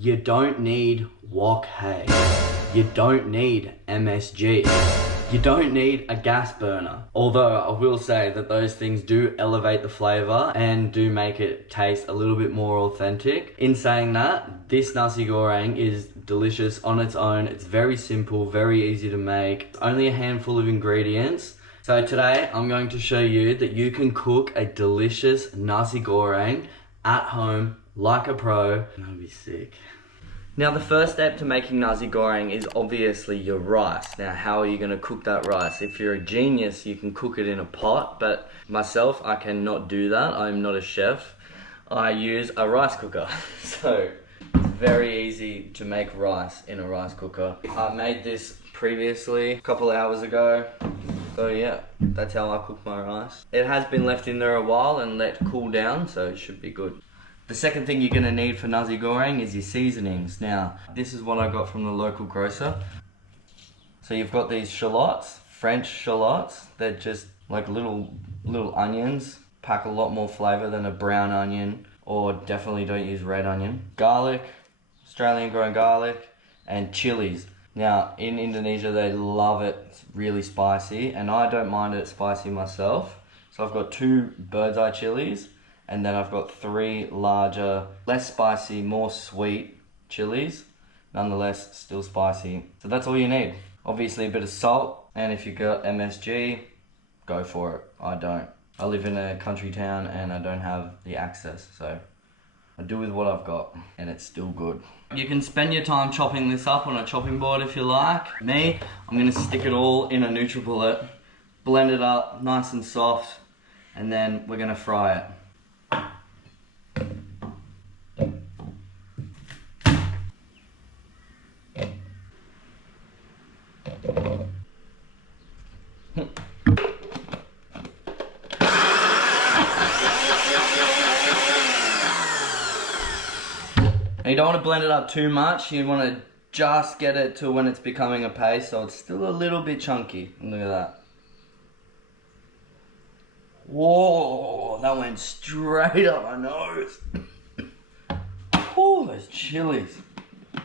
You don't need wok hay. You don't need MSG. You don't need a gas burner. Although I will say that those things do elevate the flavor and do make it taste a little bit more authentic. In saying that, this nasi goreng is delicious on its own. It's very simple, very easy to make. It's only a handful of ingredients. So today I'm going to show you that you can cook a delicious nasi goreng at home like a pro. That'll be sick. Now the first step to making nasi goreng is obviously your rice. Now how are you going to cook that rice? If you're a genius, you can cook it in a pot, but myself, I cannot do that. I'm not a chef. I use a rice cooker. So it's very easy to make rice in a rice cooker. I made this previously a couple hours ago. So yeah, that's how I cook my rice. It has been left in there a while and let cool down, so it should be good. The second thing you're gonna need for nasi goreng is your seasonings. Now, this is what I got from the local grocer. So you've got these shallots, French shallots. They're just like little onions. Pack a lot more flavor than a brown onion, or definitely don't use red onion. Garlic, Australian grown garlic, and chilies. Now, in Indonesia, they love it. It's really spicy, and I don't mind it spicy myself. So I've got 2 bird's eye chilies, and then I've got 3 larger, less spicy, more sweet chilies. Nonetheless, still spicy. So that's all you need. Obviously a bit of salt, and if you got MSG, go for it. I don't. I live in a country town and I don't have the access, so I do with what I've got, and it's still good. You can spend your time chopping this up on a chopping board if you like. Me, I'm gonna stick it all in a NutriBullet, blend it up nice and soft, and then we're gonna fry it. You don't want to blend it up too much. You want to just get it to when it's becoming a paste, so it's still a little bit chunky. Look at that. Whoa, that went straight up my nose. Oh, those chilies.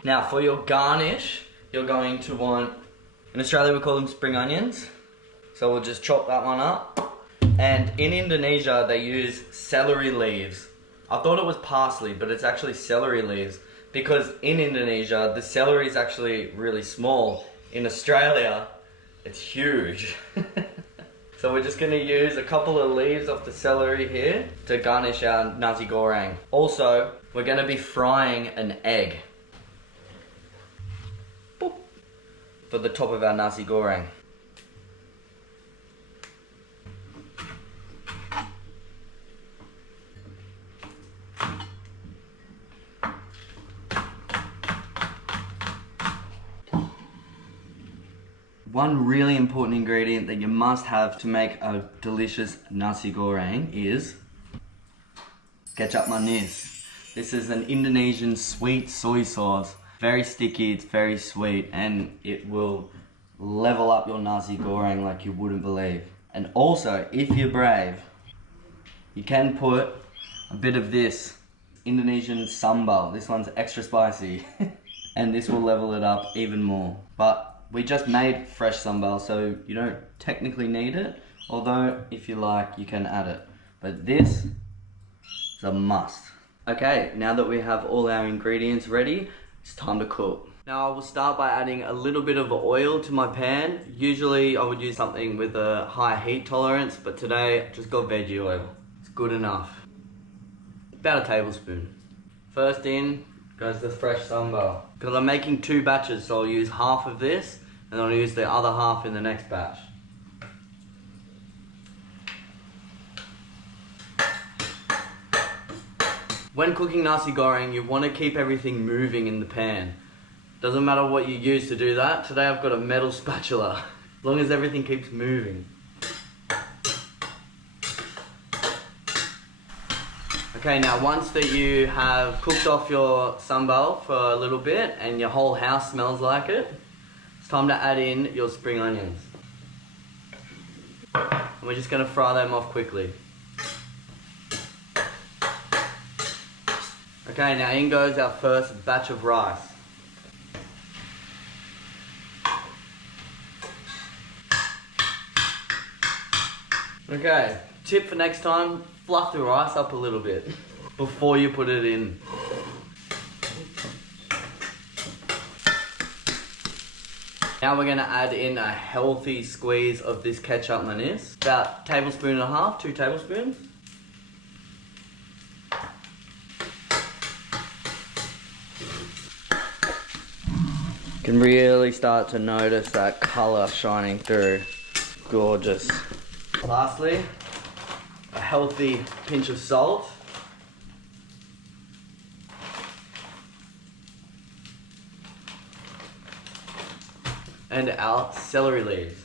Now for your garnish, you're going to want, in Australia we call them spring onions. So we'll just chop that one up. And in Indonesia they use celery leaves. I thought it was parsley, but it's actually celery leaves, because in Indonesia, the celery is actually really small. In Australia, it's huge. So we're just gonna use a couple of leaves of the celery here to garnish our nasi goreng. Also, we're gonna be frying an egg. Boop. For the top of our nasi goreng. One really important ingredient that you must have to make a delicious nasi goreng is kecap manis. This is an Indonesian sweet soy sauce. Very sticky, it's very sweet, and it will level up your nasi goreng like you wouldn't believe. And also, if you're brave, you can put a bit of this Indonesian sambal. This one's extra spicy. And this will level it up even more. But we just made fresh sambal, so you don't technically need it, although if you like, you can add it. But this is a must. Okay, now that we have all our ingredients ready, it's time to cook. Now I will start by adding a little bit of oil to my pan. Usually I would use something with a high heat tolerance, but today I just got veggie oil. It's good enough. About a tablespoon. First in goes the fresh sambal. Because I'm making 2 batches, so I'll use half of this, and I'll use the other half in the next batch. When cooking nasi goreng, you want to keep everything moving in the pan. Doesn't matter what you use to do that. Today I've got a metal spatula. As long as everything keeps moving. Okay, now once that you have cooked off your sambal for a little bit and your whole house smells like it, it's time to add in your spring onions. And we're just going to fry them off quickly. Okay, now in goes our first batch of rice. Okay, tip for next time, fluff the rice up a little bit before you put it in. Now we're gonna add in a healthy squeeze of this ketchup manis. About 1.5 tablespoons, 2 tablespoons. You can really start to notice that color shining through. Gorgeous. Lastly, a healthy pinch of salt. And our celery leaves.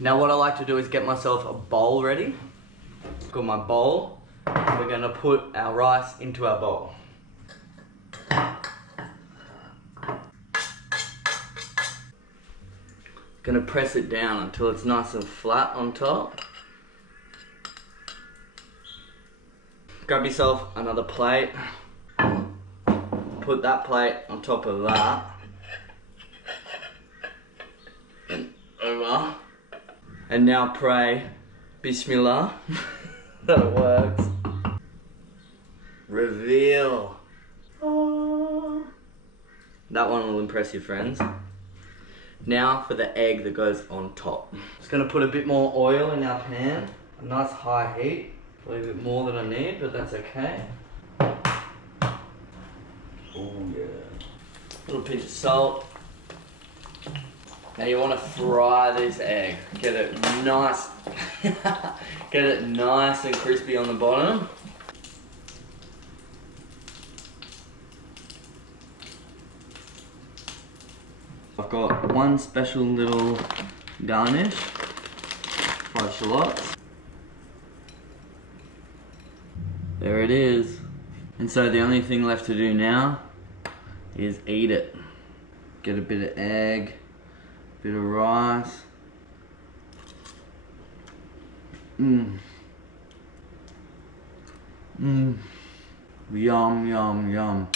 Now what I like to do is get myself a bowl ready. Got my bowl, and we're gonna put our rice into our bowl. Gonna press it down until it's nice and flat on top. Grab yourself another plate, put that plate on top of that, and over, and now pray, Bismillah, that it works. Reveal. Oh. That one will impress your friends. Now for the egg that goes on top. Just gonna put a bit more oil in our pan, a nice high heat. A little bit more than I need, but that's okay. Oh yeah. Little pinch of salt. Now you want to fry this egg. Get it nice. Get it nice and crispy on the bottom. I've got one special little garnish, fried shallots. There it is. And so the only thing left to do now is eat it. Get a bit of egg, bit of rice. Mmm. Mmm. Yum, yum, yum.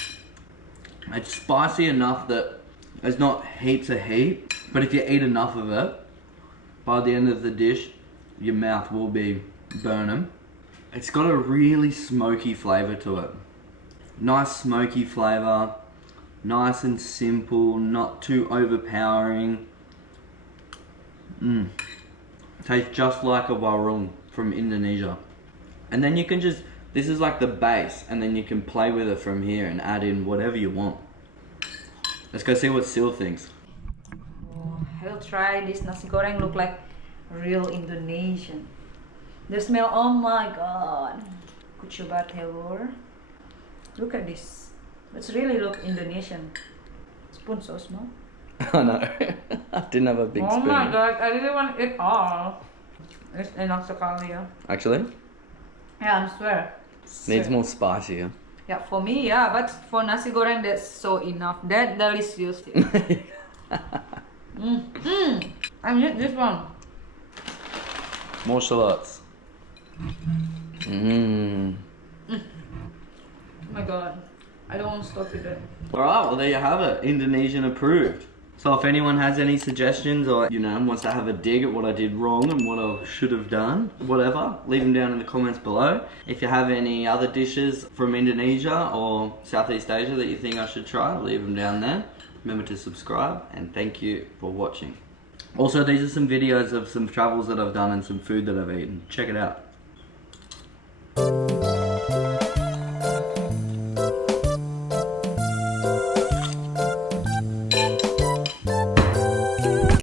It's spicy enough that it's not heaps of heat, but if you eat enough of it, by the end of the dish, your mouth will be burning. It's got a really smoky flavour to it. Nice smoky flavour, nice and simple, not too overpowering. Tastes just like a warung from Indonesia. And then you can just, this is like the base, and then you can play with it from here and add in whatever you want. Let's go see what Sil thinks. Oh, I'll try this nasi goreng, look like real Indonesian. The smell, oh my god. Kucuba telur. Look at this. It's really look Indonesian. Spoon so small. I know. I didn't have a big spoon. Oh my god, I didn't want it all. It's enak sekali ya. Actually? Yeah, I swear. Needs more spicier. Yeah, for me, yeah, but for nasi goreng, that's so enough. That delicious. I need this one. More shallots. Oh my god, I don't want to stop with it. Alright, well there you have it. Indonesian approved. So if anyone has any suggestions or, you know, wants to have a dig at what I did wrong and what I should have done, whatever, leave them down in the comments below. If you have any other dishes from Indonesia or Southeast Asia that you think I should try, leave them down there. Remember to subscribe, and thank you for watching. Also, these are some videos of some travels that I've done and some food that I've eaten. Check it out.